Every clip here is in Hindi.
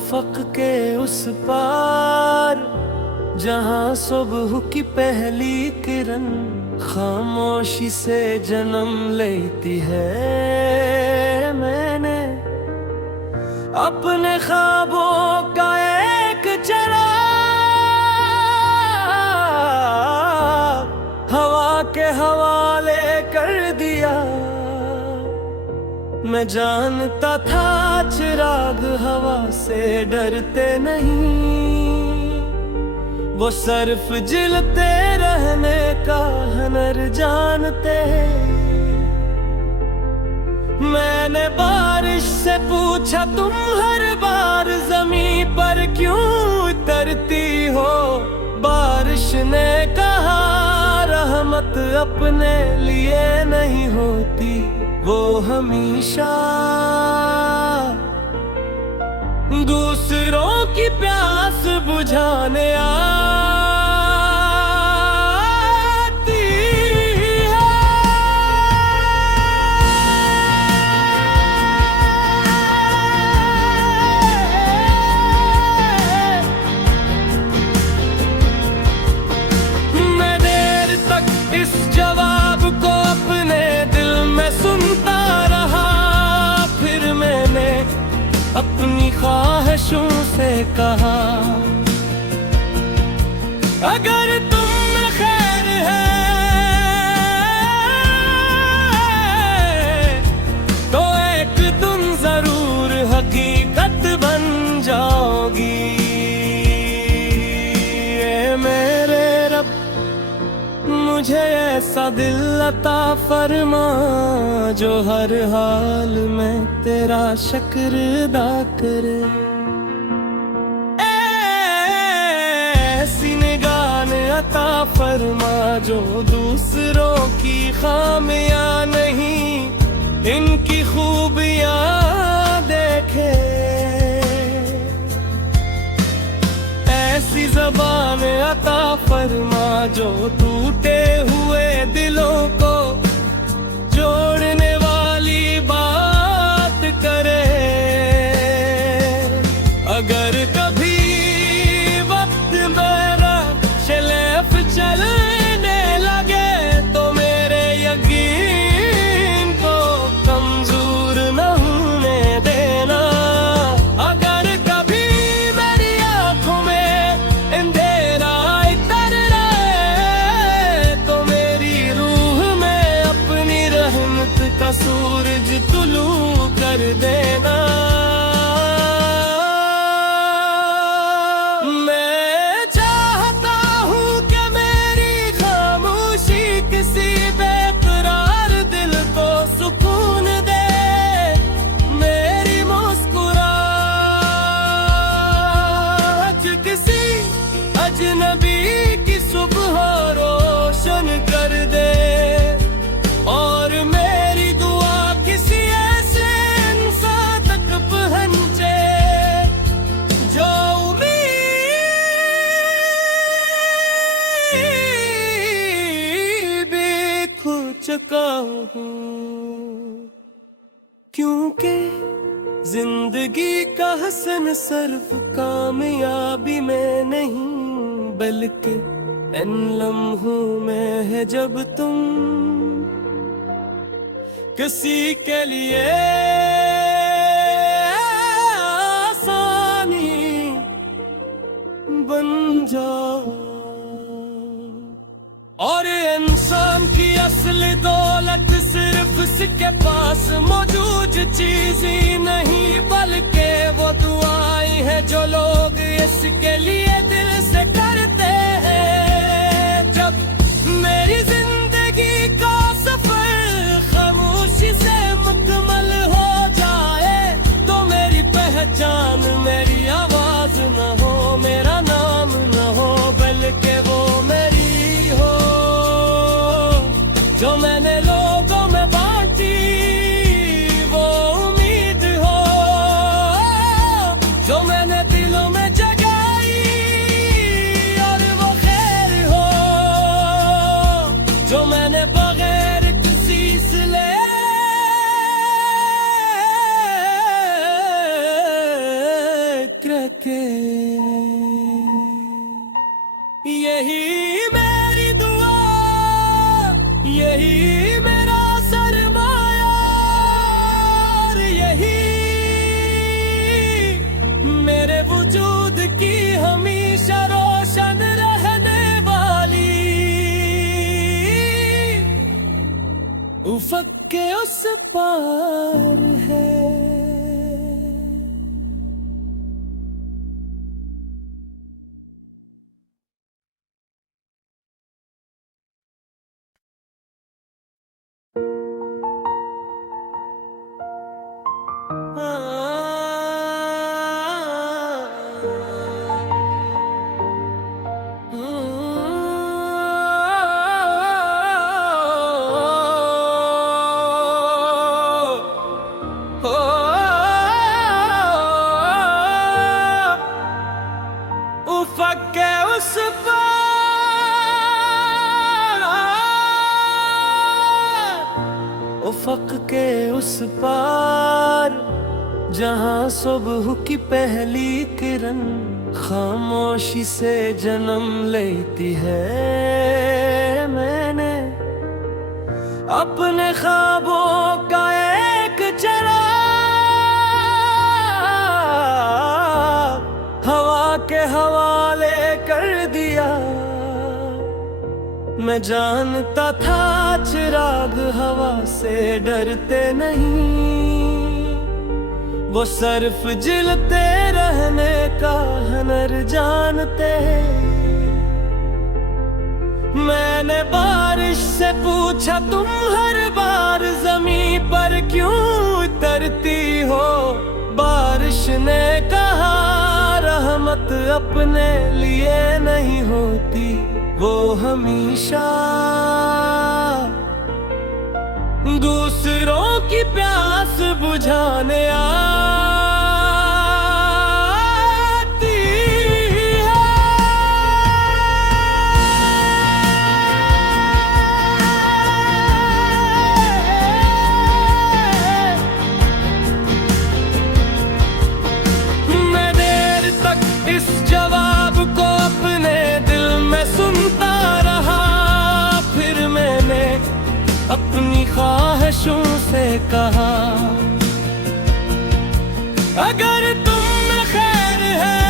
उफ़क़ के उस पार, जहाँ सुबह की पहली किरण खामोशी से जन्म लेती है। मैंने अपने ख्वाबों का एक चिराग हवा के हवाले कर दिया। मैं जानता था चिराग हवा से डरते नहीं, वो सिर्फ जलते रहने का हुनर जानते हैं। मैंने बारिश से पूछा तुम हर बार ज़मीं पर क्यों उतरती हो? बारिश ने कहा रहमत अपने लिए नहीं होती, वो हमेशा दूसरों की प्यास बुझाने आती है। मैं देर तक इस जवाब को अपने दिल में सुनता रहा, फिर मैंने अपनी ख्वाहिशों से कहा, अगर तुम में खैर है तो एक दिन जरूर हकीकत बन जाओगी। ए मेरे रब, मुझे ऐसा दिल अता फरमा जो हर हाल में तेरा शुक्र अदा करे। ऐसी निगाह अता फरमा जो दूसरों की खामियां नहीं, इनकी खूबियां देखे। ऐसी ज़बान अता फरमा जो टूटे हुए दिलों को जोड़ने वाली बात करे। अगर कभी वक्त मेरा शलेफ चलने लगे तो मेरे यकीन को कमजोर न होने देना। अगर कभी मेरी आंखों में अंधेरा इतर रहे तो मेरी रूह में अपनी रहमत का सूरज तुलू कर देना। मैं चाहता हूँ कि मेरी खामोशी किसी बेकरार दिल को सुकून दे, मेरी मुस्कुराहट किसी अजनबी की सुबह रोशन कर दे, और मेरी दुआ किसी ऐसे इंसान तक पहुंचे जो उम्मीद खो चुका हूँ। क्योंकि जिंदगी का हसन सिर्फ कामयाबी में नहीं, बल्कि इन लम्हों में है जब तुम किसी के लिए आसानी बन जाओ। और इंसान की असली दौलत सिर्फ उसके पास मौजूद चीज ही नहीं, बल्कि वो दुआएं हैं जो लोग इसके लिए दिल से करते हैं। जब मेरी जिंदगी का सफर खामोशी से मुकम्मल हो जाए तो मेरी पहचान मेरी आवाज न हो, मेरा नाम न हो, बल्कि वो मेरी हो जो मैंने लोगों में बांटी। वो उम्मीद हो जो मैंने दिलों में जगाई। पार है। उफ़क़ के उस पार, उफ़क़ के उस पार, जहाँ सुबह की पहली किरण खामोशी से जन्म लेती है। मैंने अपने ख्वाबों का एक चिराग हवा के हवाले कर दिया। मैं जानता था चिराग हवा से डरते नहीं, वो सिर्फ जलते रहने का हुनर जानते हैं। मैंने बारिश से पूछा तुम हर बार ज़मीं पर क्यों उतरती हो। बारिश ने कहा रहमत अपने लिए नहीं होती, वो हमेशा दूसरों की प्यास बुझाने आती है। मैं देर तक इस जवाब को अपने दिल में सुनता रहा, फिर मैंने अपनी ख्वाहिशों से कहा, अगर तुम में खैर है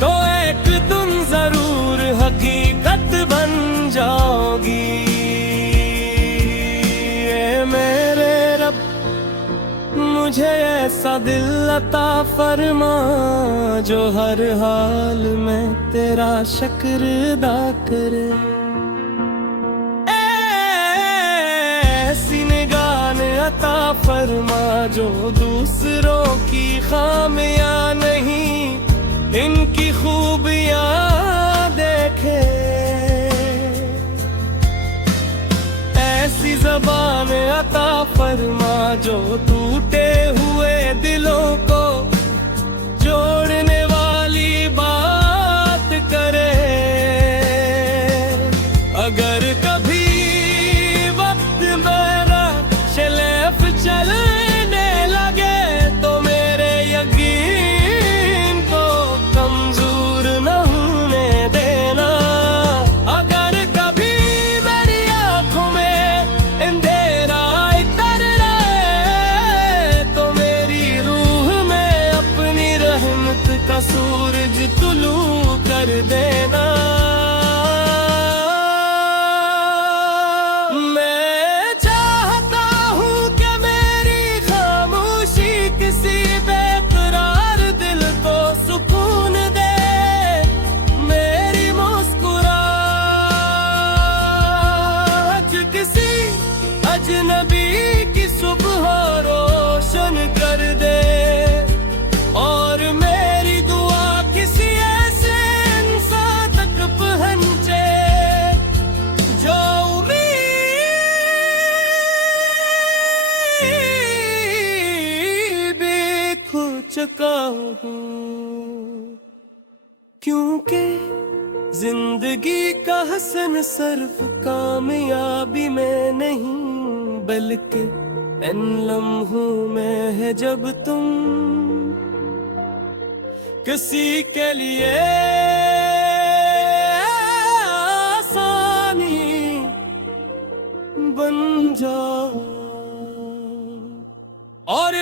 तो एक दिन जरूर हकीकत बन जाओगी। ए मेरे रब, मुझे ऐसा दिल अता फरमा जो हर हाल में तेरा शुक्र अदा करे। ऐसी निगाह अता फरमा जो दूसरों की खामियां नहीं, इनकी खूबियां देखे। ऐसी ज़बान अता फरमा जो टूटे हुए दिलों को जोड़ने वाली बात करे। अगर कभी वक्त मेरा शलेफ चलने लगे तो मेरे यकीन को कमजोर न होने देना। अगर कभी मेरी आंखों में अंधेरा इतर रहे तो मेरी रूह में अपनी रहमत का सूरज तुलू कर देना। मैं चाहता हूँ कि मेरी खामोशी किसी बेकरार दिल को सुकून दे। मेरी मुस्कुराहट किसी अजनबी की सुबह रोशन कर दे, और मेरी दुआ किसी ऐसे इंसान तक पहुंचे जो उम्मीद भी खो चुका हूँ। क्योंकि जिंदगी का हसन सिर्फ कामयाबी में नहीं, बल्कि इन लम्हों में है जब तुम किसी के लिए आसानी बन जाओ। और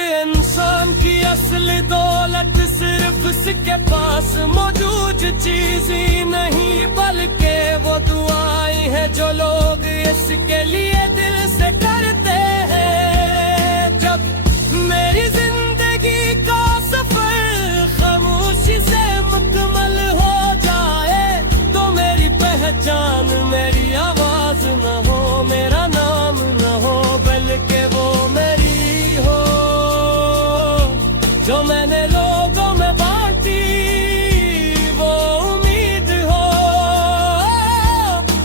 इंसान की असली दौलत सिर्फ इसके पास मौजूद चीज ही नहीं, बल्कि वो दुआएं हैं जो लोग इसके लिए दिल से करते हैं। जब मेरी जिंदगी का सफर खामोशी से मुकम्मल हो जाए, तो मेरी पहचान मेरी आवाज न हो, मेरा नाम न हो, बल्कि वो मेरी हो जो मैंने लोगों में बांटी। वो उम्मीद हो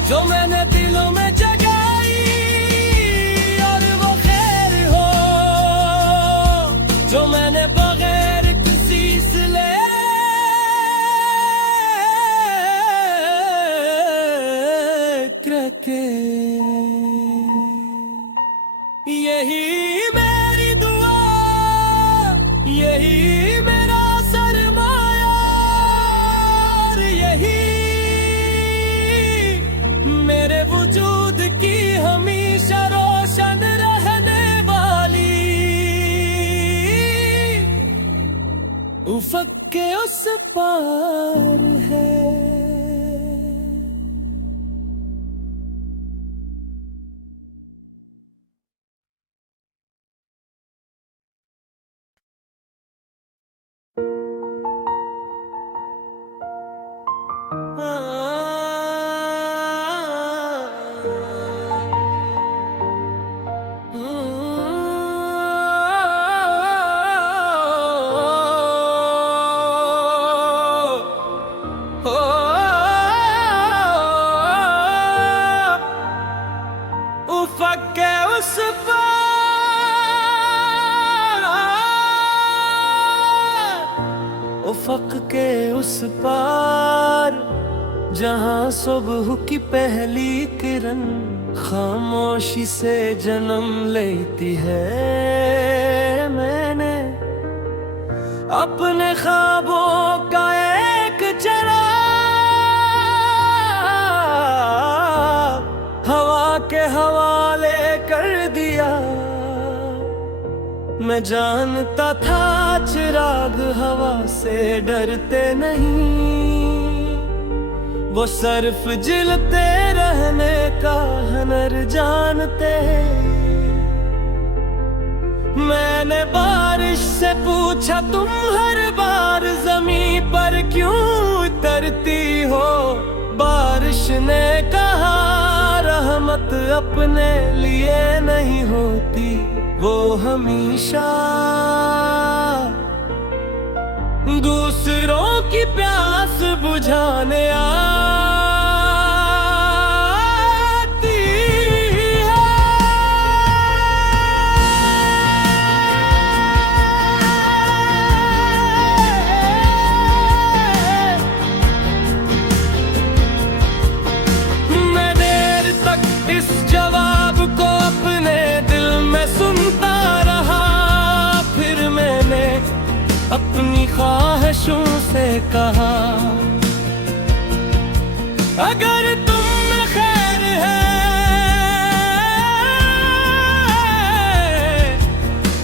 जो मैंने दिलों में जगाई, और वो खैर हो जो मैंने बगैर किसी सिले के। यही मेरी दुआ, यही मेरा सरमाया, और यही मेरे वजूद की हमेशा रोशन रहने वाली उफ़क़ के उस पार है। उफ़क़ के उस पार, उफ़क़ के उस पार, जहाँ सुबह की पहली किरण खामोशी से जन्म लेती है। मैंने अपने ख्वाबों का एक चिराग हवा के हवाले कर दिया। मैं जानता था चिराग हवा से डरते नहीं, वो सिर्फ जलते रहने का हुनर जानते। मैंने बारिश से पूछा तुम हर बार ज़मीं पर क्यों उतरती हो? बारिश ने कहा रहमत अपने लिए नहीं होती, वो हमेशा दूसरों की प्यास बुझाने आती है। मैं देर तक इस जवाब को अपने दिल में सुनता रहा, फिर मैंने अपनी ख्वाहिशों से कहा, अगर तुम में खैर है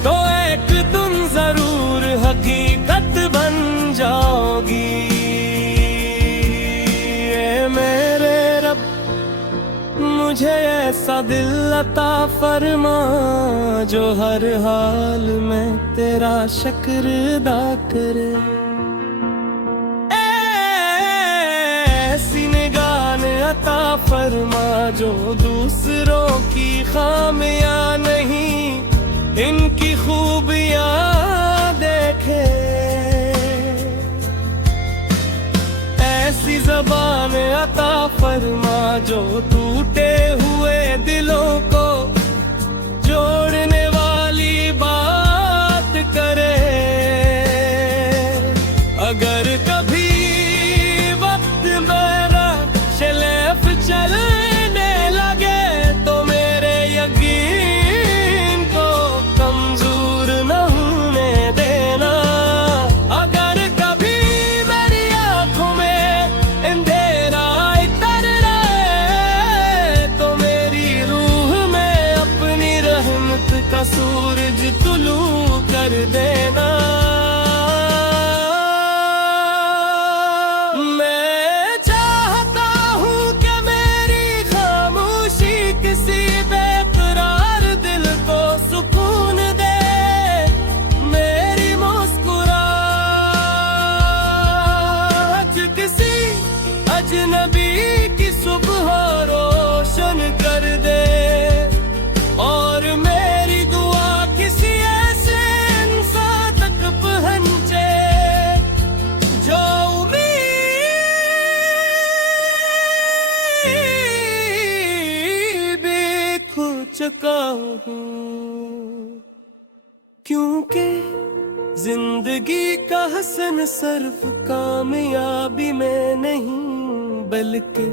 तो एक दिन जरूर हकीकत बन जाओगी। ए मेरे रब, मुझे ऐसा दिल अता फरमा जो हर हाल में तेरा शुक्र अदा करे। ऐसी निगाह अता फरमा जो दूसरों की खामियां नहीं, इनकी खूबियां देखे। ऐसी ज़बान अता फरमा जो टूटे हुए दिलों को जोड़ने वाली बात करे। अगर कभी वक्त मेरा शलेफ चलने लगे तो मेरे यकीन को कमजोर न होने देना। अगर कभी मेरी आंखों में अंधेरा इतर रहे तो मेरी रूह में अपनी रहमत का सूरज तुलू कर कर देना। मैं चाहता हूँ कि मेरी खामोशी किसी बेकरार दिल को सुकून दे। मेरी मुस्कुराहट किसी अजनबी की सुबह रोशन कर दे। और मेरी दुआ किसी ऐसे इंसान तक पहुंचे जो उम्मीद भी खो चुका हूँ। क्योंकि जिंदगी का हसन सिर्फ कामयाबी में नहीं बल्कि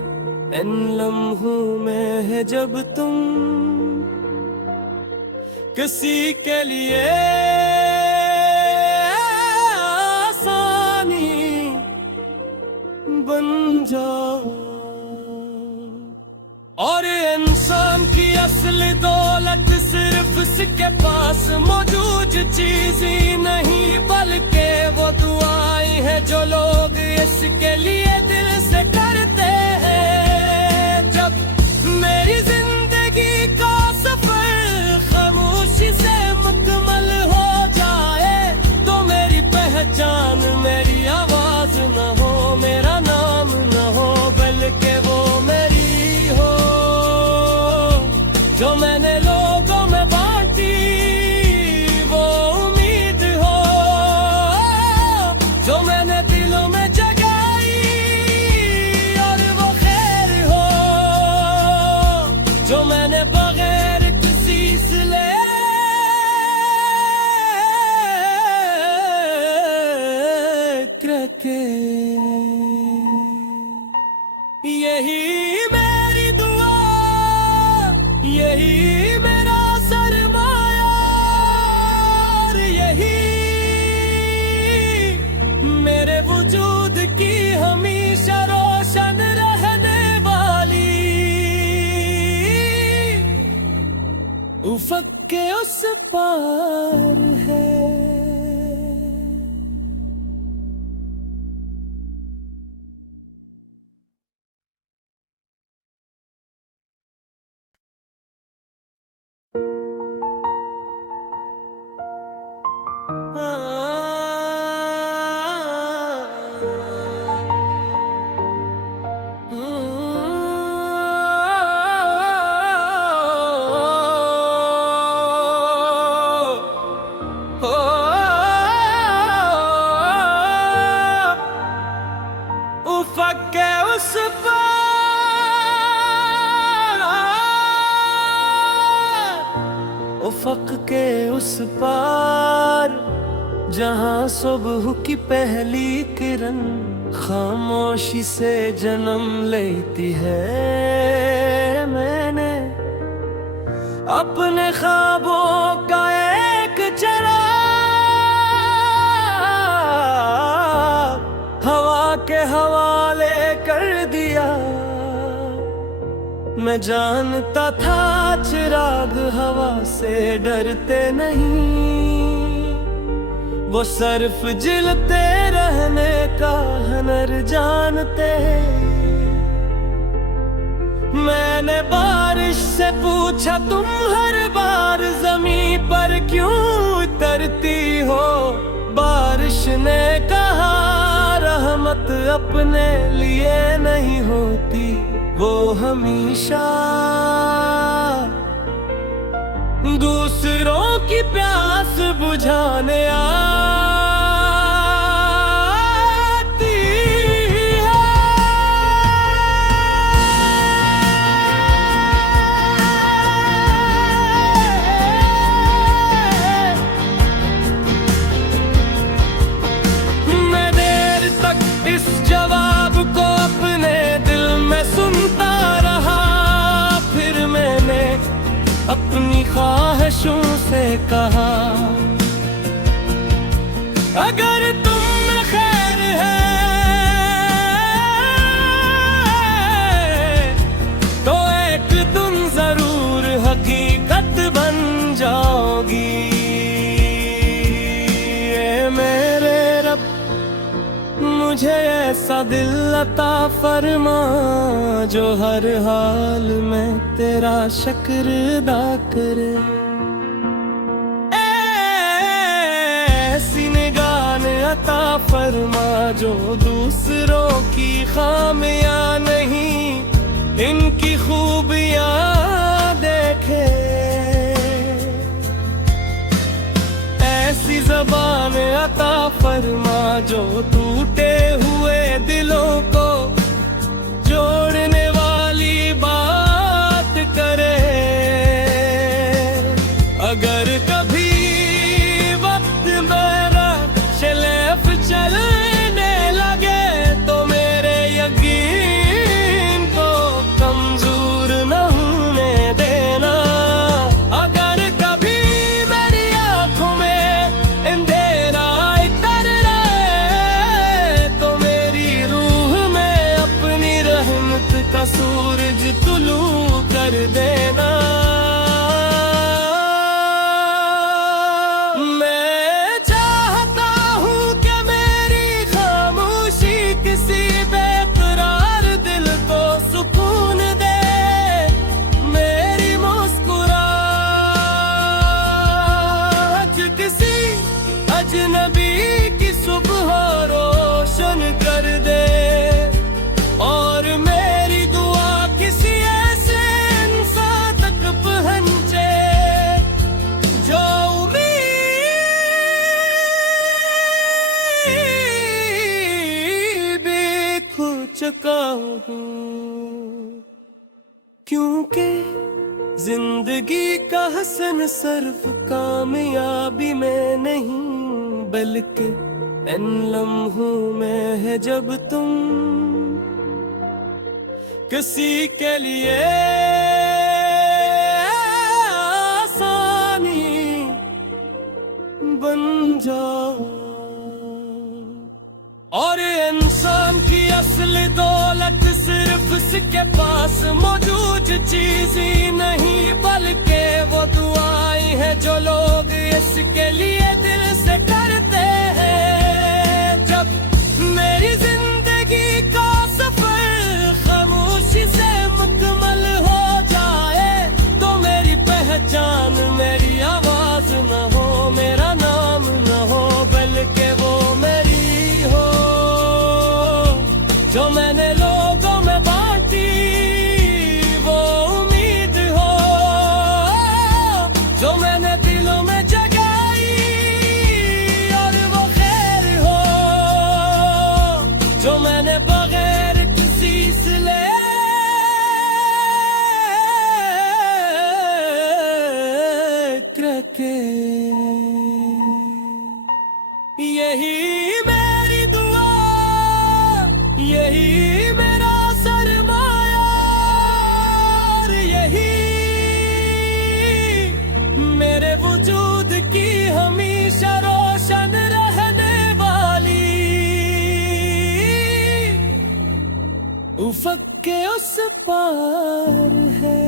इन लम्हों में है जब तुम किसी के लिए आसानी बन जाओ। और इंसान की असली दौलत सिर्फ उसके पास मौजूद चीज ही नहीं बल्कि वो दुआएं हैं जो लोग इसके लिए दिल से करते हैं। जब मेरी जिंदगी का सफर खामोशी से मुकम्मल हो जाए तो मेरी पहचान मेरी आवाज न हो, मेरा नाम न हो बल्कि वो मेरी हो जो मैंने लोगों में बांटी। वो उम्मीद हो जो मैंने दिलों में जगाई। और वो खैर हो जो मैंने बगैर किसी सिले रखे। यही मेरी दुआ, यही मेरा सरमाया, और यही मेरे वजूद की हमेशा रोशन रहने वाली उफ़क़ के उस पार है। उफ़क़ के उस पार, उफ़क़ के उस पार जहाँ सुबह की पहली किरण खामोशी से जन्म लेती है। मैंने अपने ख्वाबों का एक चिराग हवा के हवाले कर दिया। मैं जानता था चिराग हवा से डरते नहीं, वो सिर्फ जलते रहने का हुनर जानते। मैंने बारिश से पूछा तुम हर बार ज़मीं पर क्यों उतरती हो। बारिश ने कहा रहमत अपने लिए नहीं होती, वो हमेशा दूसरों की प्यास बुझाने आती है। मैं देर तक इस जवाब को अपने दिल में सुनता रहा। फिर मैंने अपनी ख्वाहिशों से कहा, अगर तुम में खैर है तो एक दिन जरूर हकीकत बन जाओगी। ऐसा दिल अता फरमा जो हर हाल में तेरा शुक्र अदा करे। ऐसी निगाह अता फरमा जो दूसरों की खामियां नहीं इनकी खूबियां देखे। ऐसी ज़बान अता फरमा जो टूटे हुए दिलों को जोड़ने वाली बात करे। अगर कभी वक्त मेरा शलेफ चलने लगे तो मेरे यकीन को कमजोर न होने देना। अगर कभी मेरी आंखों में अंधेरा इतर रहे तो मेरी रूह में अपनी रहमत का सूरज तुलू कर देना। अजनबी की सुबह रोशन कर दे और मेरी दुआ किसी ऐसे इंसान तक पहुंचे जो उम्मीद भी खो चुका हूँ। क्योंकि जिंदगी का हसन सिर्फ कामयाबी में नहीं बल्कि इन लम्हों में है जब तुम किसी के लिए आसानी बन जाओ। और इंसान की असली दौलत सिर्फ उसके पास मौजूद चीज ही नहीं बल्कि वो दुआएं हैं जो लोग इसके लिए दिल से करते हैं। जब मेरी जिंदगी का सफर खामोशी से मुकम्मल हो जाए तो मेरी पहचान मेरी आवाज न हो मेरा नाम न हो बल्कि वो मेरी हो जो मैंने लोगों में बांटी। वो उम्मीद हो जो मैंने दिलों में जगाई और वो खैर हो जो मैंने बगैर किसी सिले के। यही मेरी दुआ यही मेरा सरमाया और यही मेरे वजूद की हमेशा रोशन रहने वाली उफ़क़ के उस पार है।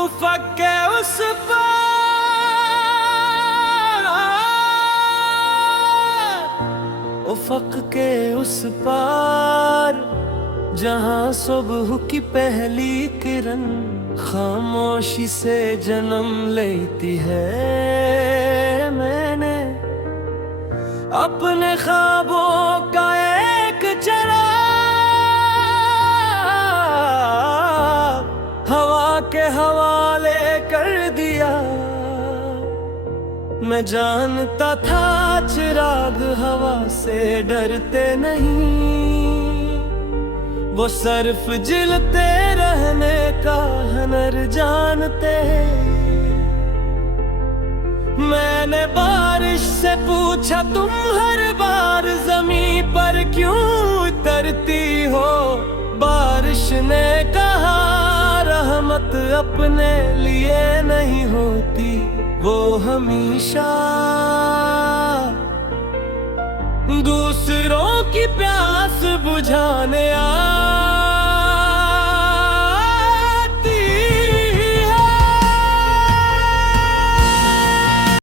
उफ़क़ के उस पार उफ़क़ के उस पार जहाँ सुबह की पहली किरण खामोशी से जन्म लेती है। मैंने अपने ख्वाबों का एक चिराग हवा के हवाले कर दिया। मैं जानता था चिराग हवा से डरते नहीं वो सिर्फ जलते रहने का हुनर जानते। मैंने बारिश से पूछा तुम हर बार जमीन पर क्यों उतरती हो। बारिश ने कहा रहमत अपने लिए नहीं होती, वो हमेशा दूसरों की प्यास बुझाने आ